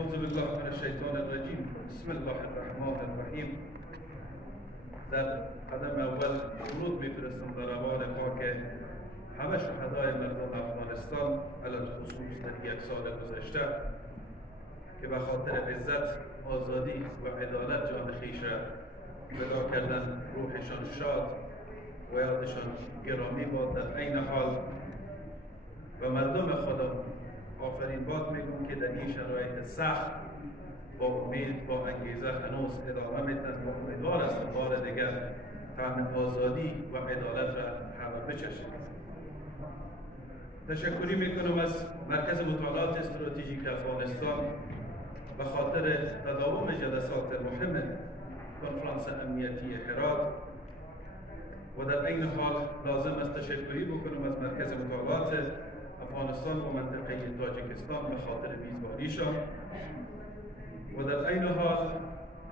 أعوذ بالله من الشیطان الرجیم. بسم الله الرحمن الرحیم. در قدم اول درود میفرستم در روان پاک همه شهدای مردم افغانستان، علل خصوص در یک سال گذشته که به خاطر عزت، آزادی و عدالت جان خویش را فدا کردن. روحشان شاد و یادشان گرامی باد. در عین حال و مردم خودم آفرین باد میگم که در این شرایط سخت با امید، با انگیزه هنوز ادامه میتن و امیدوار است بار دیگر طعم آزادی و عدالت را همه بچشیم. تشکری میکنم از مرکز مطالعات استراتژیک افغانستان به خاطر تداوم جلسات مهم کنفرانس امنیتی هرات و در عین حال لازم است تشکری بکنم از مرکز مطالعات افغانستان و منطقه تاجیکستان به خاطر میزبانیشان و در عین حال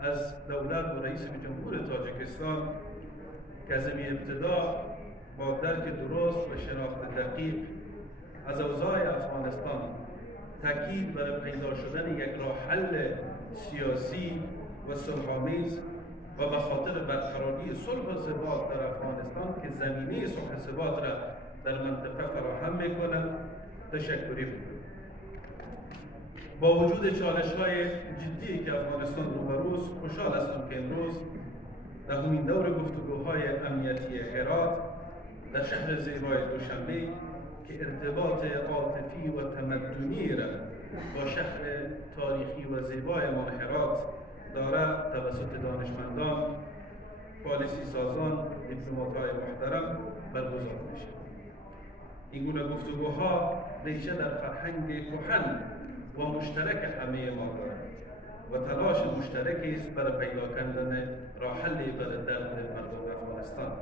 از دولت و رئیس جمهور تاجیکستان که از ابتدا با درک درست و شناخت دقیق از اوضاع افغانستان تاکید بر پیدا شدن یک راه حل سیاسی و صلح‌آمیز و به خاطر برقراری صلح و ثبات در افغانستان که زمینه صلح و ثبات را در منطقه فراهم میکنند تشکری میکنم. با وجود چالش‌های جدی که افغانستان روبروست، خوشحال هستم که امروز در همین دور گفتگوهای امنیتی هرات در شهر زیبای دوشنبه که ارتباط عاطفی و تمدنی را با شهر تاریخی و زیبای ما هرات دارد توسط دانشمندان، پالیسی سازان، دیپلمات‌های محترم برگزار میشه. این گونه گفتگوها ریشه در فرهنگ کهن و مشترک همه ما دارد و تلاش مشترکی است برای پیدا کردن راه حلی برای درد مردم افغانستان.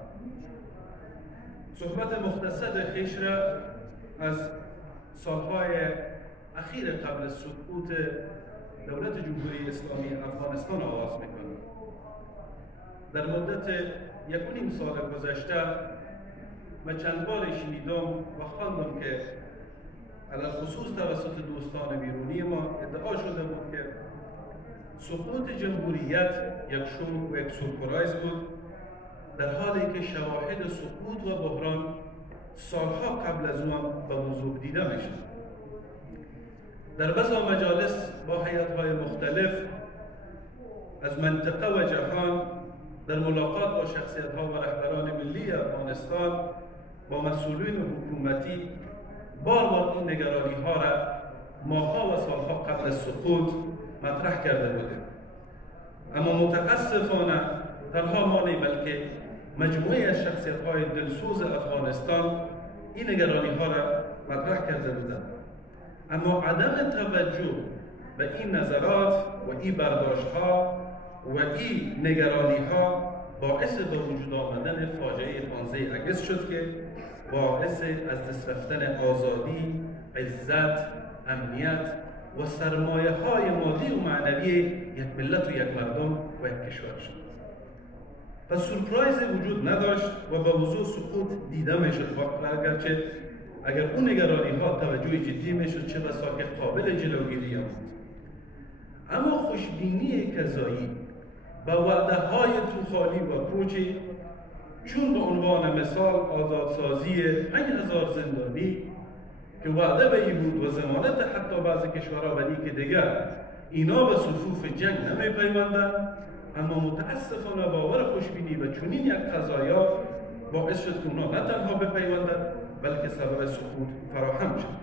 صحبت مختصر خویش را از سالهای اخیر قبل سقوط دولت جمهوری اسلامی افغانستان آغاز میکنم. در مدت 1.5 سال گذشته من چند بار شنیدم و خواندم که علل خصوص توسط دوستان بیرونی ما ادعا شده بود که سقوط جمهوریت یک شوک و یک سورپرایز بود، در حالی که شواهد سقوط و بحران سالها قبل از آن به وضوح دیده میشد. در بسا مجالس با هیئت‌های مختلف از منطقه و جهان در ملاقات با شخصیت‌ها و رهبران ملی افغانستان با مسئولین حکومتی بار این نگرانی‌ها را ماه‌ها و سالها قبل از سقوط مطرح کرده بودیم. اما متاسفانه تنها ما نه بلکه مجموعه از شخصیت‌های دلسوز افغانستان این نگرانی‌ها را مطرح کرده بودند. اما عدم توجه به این نظرات و این برداشت‌ها و این نگرانی‌ها باعث به وجود آمدن فاجعه 15 اگست شد که باعث از دست رفتن آزادی، عزت، امنیت و سرمایه‌های مادی و معنوی یک ملت و یک مردم و یک کشور شد. پس سورپرایز وجود نداشت و به وضوح سقوط دیده میشد، اگرچه اگر اون نگرانی‌ها توجه جدی میشد چه بسا که قابل جلوگیری بود. اما خوشبینی کذایی و وعده‌های توخالی و پوچی چون به عنوان مثال آزادسازی 5000 زندانی که وعده به این بود و ضمانت حتی بعضی کشورها ولی که دیگر اینا به صفوف جنگ نمی‌پیوندند، اما متاسفانه باور خوشبینی و چنین یک قضایا باعث شد که اونا نه تنها بپیوندند بلکه سبب سقوط فراهم شد.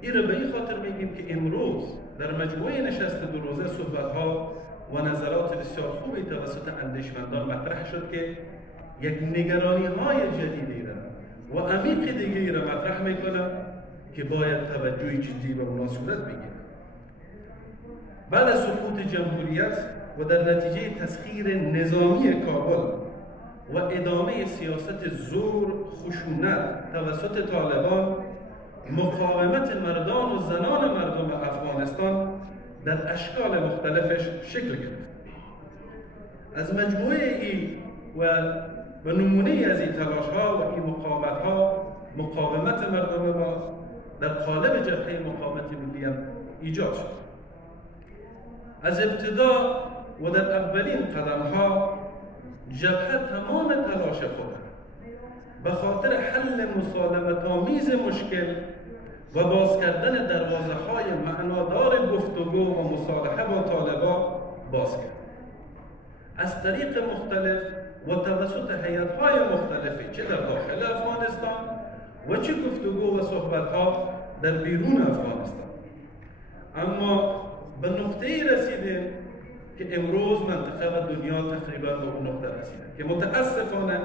این را به این خاطر میگیم که امروز در مجموعه نشست دو روزه صحبت‌ها و نظرات بسیار خوبی توسط اندیشمندان مطرح شد که یک نگرانی‌های جدیدی را و عمیق دیگری را مطرح میکنند که باید توجه جدی به اونا صورت بگیرد. بعد از سقوط جمهوریت و در نتیجه تسخیر نظامی کابل و ادامه سیاست زور خشونت توسط طالبان، مقاومت مردان و زنان مردم افغانستان در اشکال مختلفش شکل گرفت. از مجموعه این و نمونه از این تلاش‌ها و این مقاومت مردم ما در قالب جبهه مقاومت ملی ایجاد شد. از ابتدا و در اولین قدمها جبهه تمام تلاش خود به خاطر حل مسالمت‌آمیز مشکل و باز کردن دروازه های معنادار گفتگو و مصالحه با طالبان باز کرد. از طریق مختلف و توسط هیئت‌های مختلفی چه در داخل افغانستان و چه گفتگو و صحبت‌ها در بیرون افغانستان. اما به نقطه‌ای رسیدیم که امروز منطقه و دنیا تقریبا به اون نقطه رسیده که متاسفانه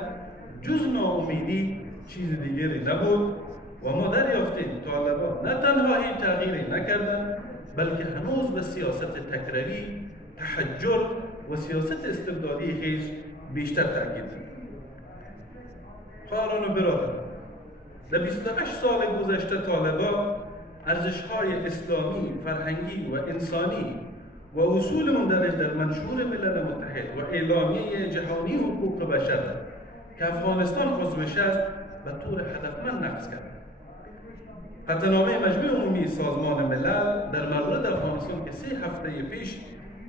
جز ناامیدی چیز دیگری نبود و ما دریافتیم طالبان نه تنها این تغییری نکردند بلکه هنوز به سیاست تکراری، تحجر و سیاست استبدادی خیش بیشتر تاکید دارند. خواهران و برادران، در 28 سال گذشته طالبان ارزش‌های اسلامی، فرهنگی و انسانی و اصول مندرج در منشور ملل متحد و اعلامیه جهانی حقوق بشر که افغانستان عضوش است به طور هدفمند نقض کرد. قطعنامه مجمع عمومی سازمان ملل در مورد افغانستان که 3 هفته پیش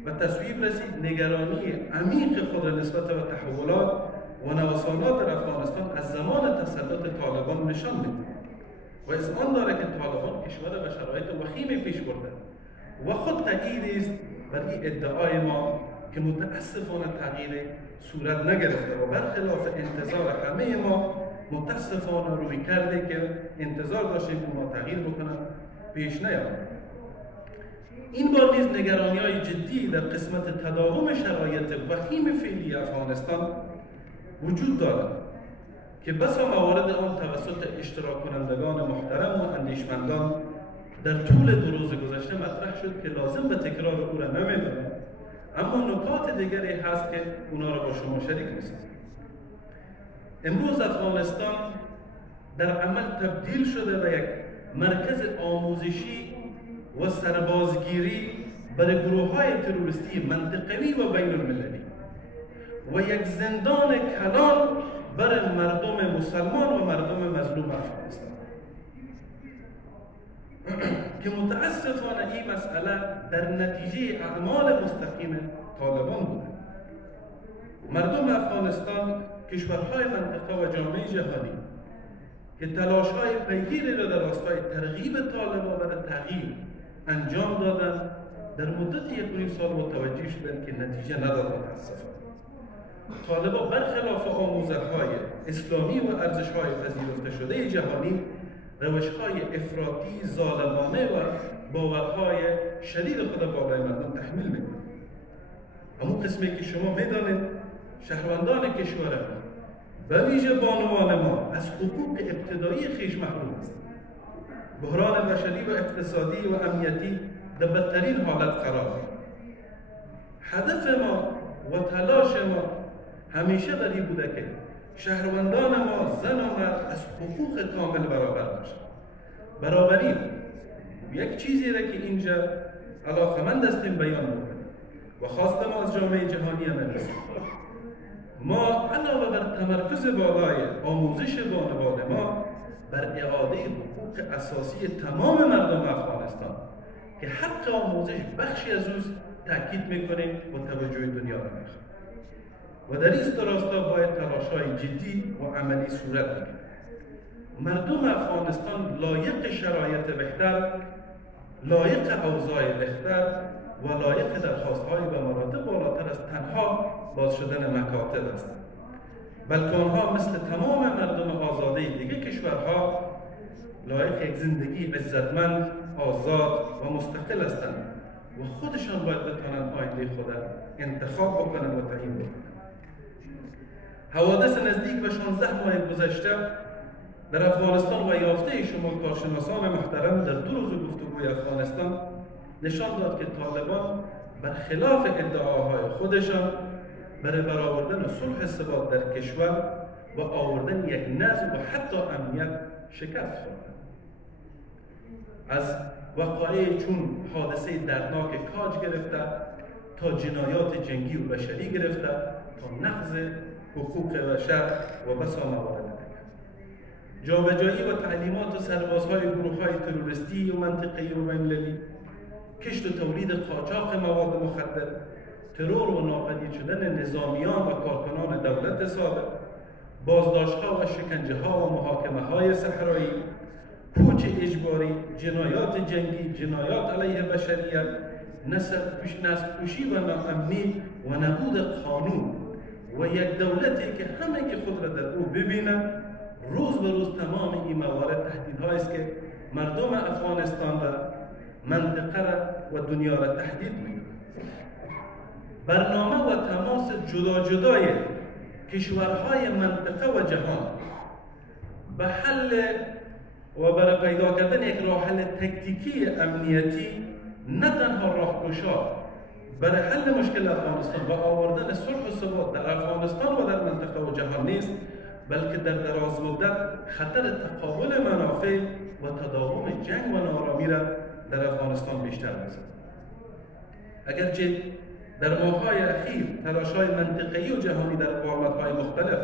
به تصویب رسید نگرانی عمیق خود را نسبت به تحولات و نوسانات در افغانستان از زمان تسلط طالبان نشان می‌دهد و اذعان دارد که طالبان کشور به شرایط وخیمی پیش برده و خود تأیید است بر این ادعای ما که متاسفانه تغییر صورت نگرفته و برخلاف انتظار همه ما متاسفانه روی کرده که انتظار داشتیم که ما تغییر بکنن پیش نیامد. این بار نیز نگرانی‌های جدی در قسمت تداوم شرایط وخیم فعلی افغانستان وجود دارد که بسا موارد آن توسط اشتراک کنندگان محترم و اندیشمندان در طول 2 روز گذشته مطرح شد که لازم به تکرار او را نمی‌دانم، اما نکات دیگری هست که اونا را با شما شریک می‌سازم. امروز افغانستان در عمل تبدیل شده به یک مرکز آموزشی و سربازگیری برای گروه‌های تروریستی منطقوی و بین المللی و یک زندان کلان برای مردم مسلمان و مردم مظلوم افغانستان که متاسفانه این مسئله در نتیجه اعمال مستقیم طالبان بوده. مردم افغانستان، کشورهای منطقه و جامعه جهانی که تلاش‌های پیگیری را در راستای ترغیب طالبان برای تغییر انجام دادند در مدت 1.5 سال متوجه شدند که نتیجه نداد. متاسفانه طالبان برخلاف آموزه‌های اسلامی و ارزش‌های پذیرفته شده جهانی روش‌های افراطی، ظالمانه و باورهای شدید خود بالای مردم تحمیل می‌کنند. اما قسمی که شما می‌دانید شهروندان کشور ما به ویژه بانوان ما از حقوق ابتدایی خویش محروم هستند. بحران بشری و اقتصادی و امنیتی در بدترین حالت قرار دارد. هدف ما و تلاش ما همیشه در این بوده که شهروندان ما زن و مرد از حقوق کامل برابر باشند. برابری یک چیزی را که اینجا علاقمند هستیم بیان بکنیم و خواست ما از جامعه جهانی هم رسید. ما علاوه بر تمرکز بالای آموزش بانوان ما بر اعاده حقوق اساسی تمام مردم افغانستان که حق آموزش بخشی از اوست تاکید میکنیم و توجه دنیا را میخواهیم و در این راستا باید تلاش‌های جدی و عملی صورت بگیرد. مردم افغانستان لایق شرایط بهتر، لایق اوضاع بهتر و لایق درخواست‌های به مراتب بالاتر از تنها باز شدن مکاتب هستند، بلکه آنها مثل تمام مردم آزاده دیگه کشورها لایق یک زندگی عزتمند، آزاد و مستقل هستند و خودشان باید بتوانند آینده خود انتخاب بکنند و تعیین بکنند. حوادث نزدیک به 16 ماه گذشته در افغانستان و یافته شما کارشناسان محترم در 2 روز گفتگوی افغانستان نشان داد که طالبان برخلاف ادعاهای خودشان برای برآوردن صلح ثبات در کشور و آوردن یک نظم و حتی امنیت شکست خوردند. از وقایع چون حادثه دردناک کاج گرفته تا جنایات جنگی و بشری گرفته تا نقض حقوق بشر و بسا موارد دیگر، جابجایی و تعلیمات سربازهای گروه‌های تروریستی و منطقه‌ای و بین‌المللی کشت و تولید قاچاق مواد مخدر، ترور و ناپدید شدن نظامیان و کارکنان دولت سابق، بازداشت‌ها و شکنجه‌ها و محاکمه‌های صحرایی، پوچ اجباری، جنایات جنگی، جنایات علیه بشریت، نسل کشی و ناامنی و نبود قانون و یک دولتی که همگی خود را در او ببینند، روز به روز تمام این موارد تهدیدهایی است که مردم افغانستان را، منطقه را و دنیا را تهدید می‌کند. برنامه و تماس جدای کشورهای منطقه و جهان به حل و برای پیدا کردن یک راه حل تکتیکی امنیتی، نه تنها راهگشا برای حل مشکل افغانستان و آوردن صلح و ثبات در افغانستان و در منطقه و جهان نیست، بلکه در دراز مدت خطر تقابل منافع و تداوم جنگ و نارامی را در افغانستان بیشتر می‌سازد. اگرچه در ماه‌های اخیر تلاش‌های منطقه‌ای و جهانی در فورمت‌های مختلف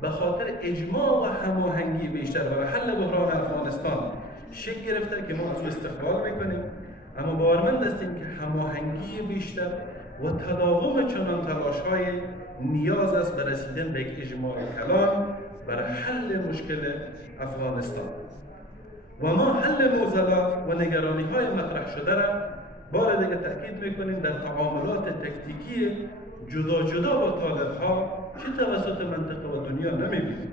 به خاطر اجماع و هماهنگی بیشتر برای حل بحران افغانستان شکل گرفته که ما از او استقبال می‌کنیم، اما باورمند هستیم که هماهنگی بیشتر و تداوم چنان تلاش‌های نیاز است به رسیدن به یک اجماع کلان برای حل مشکل افغانستان. و ما حل معضلات و نگرانی‌های مطرح شده را بار دیگر تأکید می‌کنیم در تعاملات تکتیکی جدا با طالب‌ها چه توسط منطقه و دنیا نمی‌بینیم،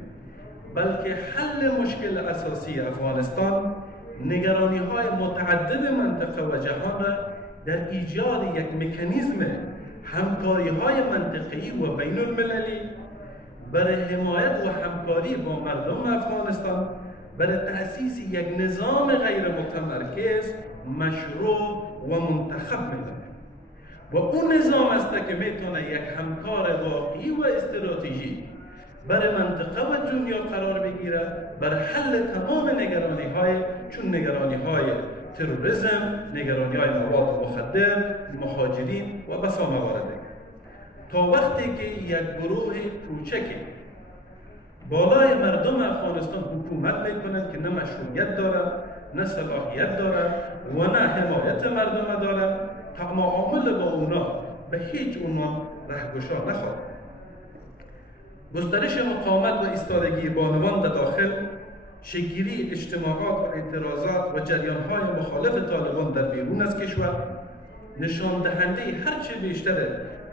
بلکه حل مشکل اساسی افغانستان نگرانی‌های متعدد منطقه و جهان را در ایجاد یک مکانیزم همکاری‌های منطقه‌ای و بین المللی برای حمایت و همکاری با مردم افغانستان، برای تأسیس یک نظام غیر متمرکز، مشروع و منتخب می‌دونه. و اون نظام است که میتونه یک همکار واقعی و استراتژی برای منطقه و دنیا قرار بگیره برای حل تمام نگرانی‌های چون نگرانی‌های تروریسم، نگرانی‌های مواد مخدر، مهاجرین و بسا موارد دیگر. تا وقتی که یک گروه کوچکی بالای مردم افغانستان حکومت میکنند که نه مشروعیت دارند، نه صلاحیت دارند و نه حمایت مردم دارند، تعامل با اونا به هیچ عنوان رهگشا نخواهد. گسترش مقاومت و ایستادگی بانوان در داخل، شکل‌گیری اجتماعات و اعتراضات و جریان‌های مخالف طالبان در بیرون از کشور، نشان دهنده هرچه بیشتر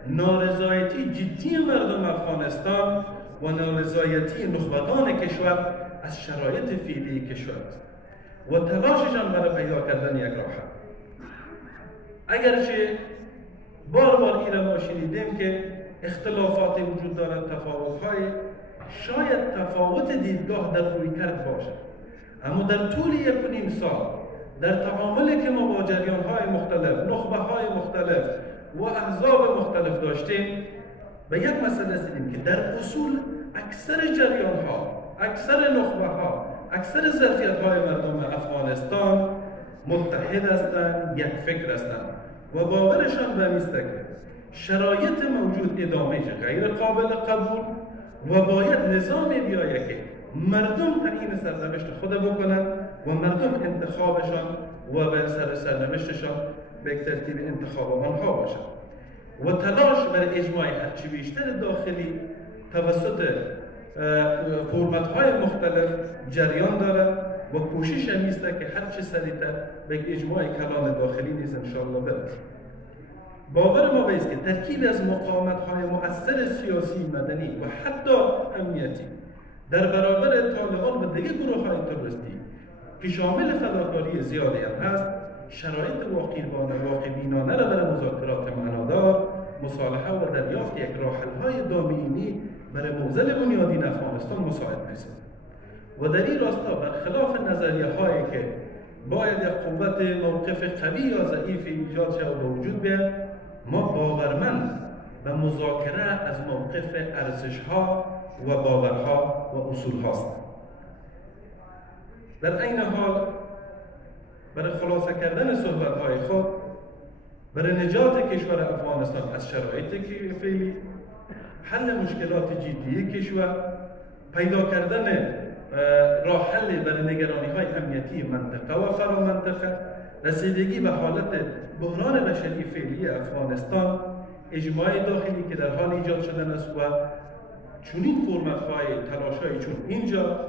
نارضایتی جدی مردم افغانستان و نارضایتی نخبگان کشور از شرایط فعلی کشور است و تلاششان برای پیدا کردن یک راه حل. اگرچه بار این را ما شنیدیم که اختلافات وجود دارد، تفاوت‌های شاید تفاوت دیدگاه در رویکرد باشد، اما در طول 1.5 سال در تعاملی که ما با جریان‌های مختلف، نخبه‌های مختلف و احزاب مختلف داشتیم به یک مسئله رسیدیم که در اصول اکثر جریان‌ها، اکثر نخبه‌ها، اکثر ظرفیت‌های مردم افغانستان متحد هستند، یک فکر هستند و باورشان به این است که شرایط موجود ادامه غیر قابل قبول و باید نظامی بیاید که مردم تعیین سرنوشت خود بکنند و مردم انتخابشان و به سرنوشتشان به یک ترتیب انتخاب آنها باشد و تلاش برای اجماع هرچی بیشتر داخلی توسط فرمت‌های مختلف جریان دارد و کوشش هم است که هرچی سریعتر به یک اجماع کلان داخلی نیز انشاءالله برسد. باور ما به است که ترکیب از مقاومت‌های مؤثر سیاسی، مدنی و حتی امنیتی در برابر طالبان و دیگر گروه‌های تروریستی که شامل فداکاری زیادی هم هست، شرایط واقع بینانه را برای مذاکرات معنادار، مصالحه و دریافت یک راه حل‌های دائمی برای معضل بنیادین افغانستان مساعد می‌سازد. و در این راستا برخلاف نظریه‌هایی که باید یک قوت موقف قوی یا ضعیف ایجاد شود و وجود بیاید، ما باورمند به مذاکره از موقف ارزش‌ها و باورها و اصول هستیم. در این حال برای خلاصه کردن صحبت‌های خود برای نجات کشور افغانستان از شرایط فعلی، حل مشکلات جدی کشور، پیدا کردن راه حل برای نگرانی‌های امنیتی منطقه و فرامنطقه رسیدگی به حالت بحران بشری فعلی افغانستان اجماع داخلی که در حال ایجاد شدن است و چنین فرمت‌های تلاش‌های چون اینجا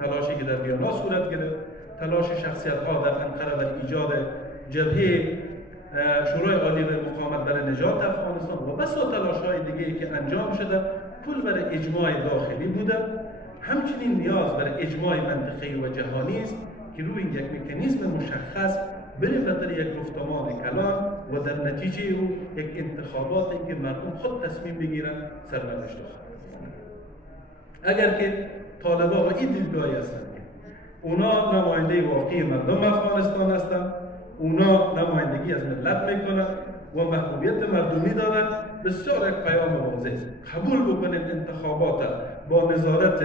تلاشی که در ویانا صورت گرفت، تلاش شخصیت‌ها در انقره برای ایجاد جبهه شورای عالی مقاومت برای نجات افغانستان و بسا تلاش‌های دیگه‌ای که انجام شده پول برای اجماع داخلی بوده. همچنین نیاز برای اجماع منطقه‌ای و جهانی است که روی یک مکانیزم مشخص بلافاصله یک گفتمان کلان و در نتیجه او یک انتخاباتی که مردم خود تصمیم بگیرند سرنوشت خواهد. اگر که طالبان و این دیدگاهی هستند که اونا نماینده واقعی مردم افغانستان هستند، اونا نمایندگی از ملت میکنند و محبوبیت مردمی دارند، بسیار یک پیام واضح است. قبول بکنید انتخابات با نظارت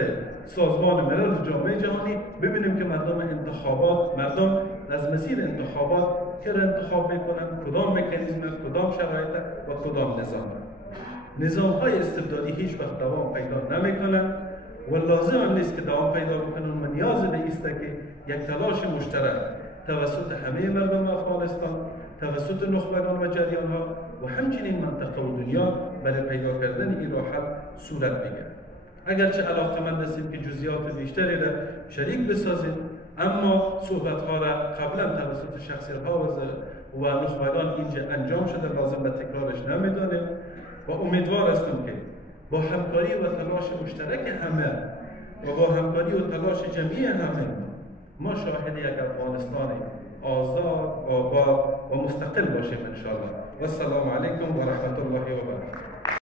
سازمان ملل و جامعه جهانی، ببینیم که مردم از مسیر انتخابات که انتخاب میکنند، کدام مکانیزم، کدام شرایط و کدام نظام های استبدادی هیچ وقت دوام پیدا نمیکنند و لازم هم نیست که دوام پیدا بکنند و نیاز به است که یک تلاش مشترک توسط همه مردم افغانستان، توسط نخبگان و جریان ها و همچنین منطقه و دنیا برای پیدا کردن این راه حل صورت بگیرد. اگرچه علاقه‌مند هستیم که جزئیات بیشتری را شریک بسازیم، اما صحبت ها را قبلا توسط شخصیت ها و نخبگان اینجا انجام شده، لازم به تکرارش نمیدانیم و امیدوار هستم که با همکاری و تلاش مشترک همه و با همکاری و تلاش جمعی همه ما شاهد یک افغانستان آزاد، آباد و مستقل باشیم انشاءالله. و السلام علیکم و رحمت الله و برکاته.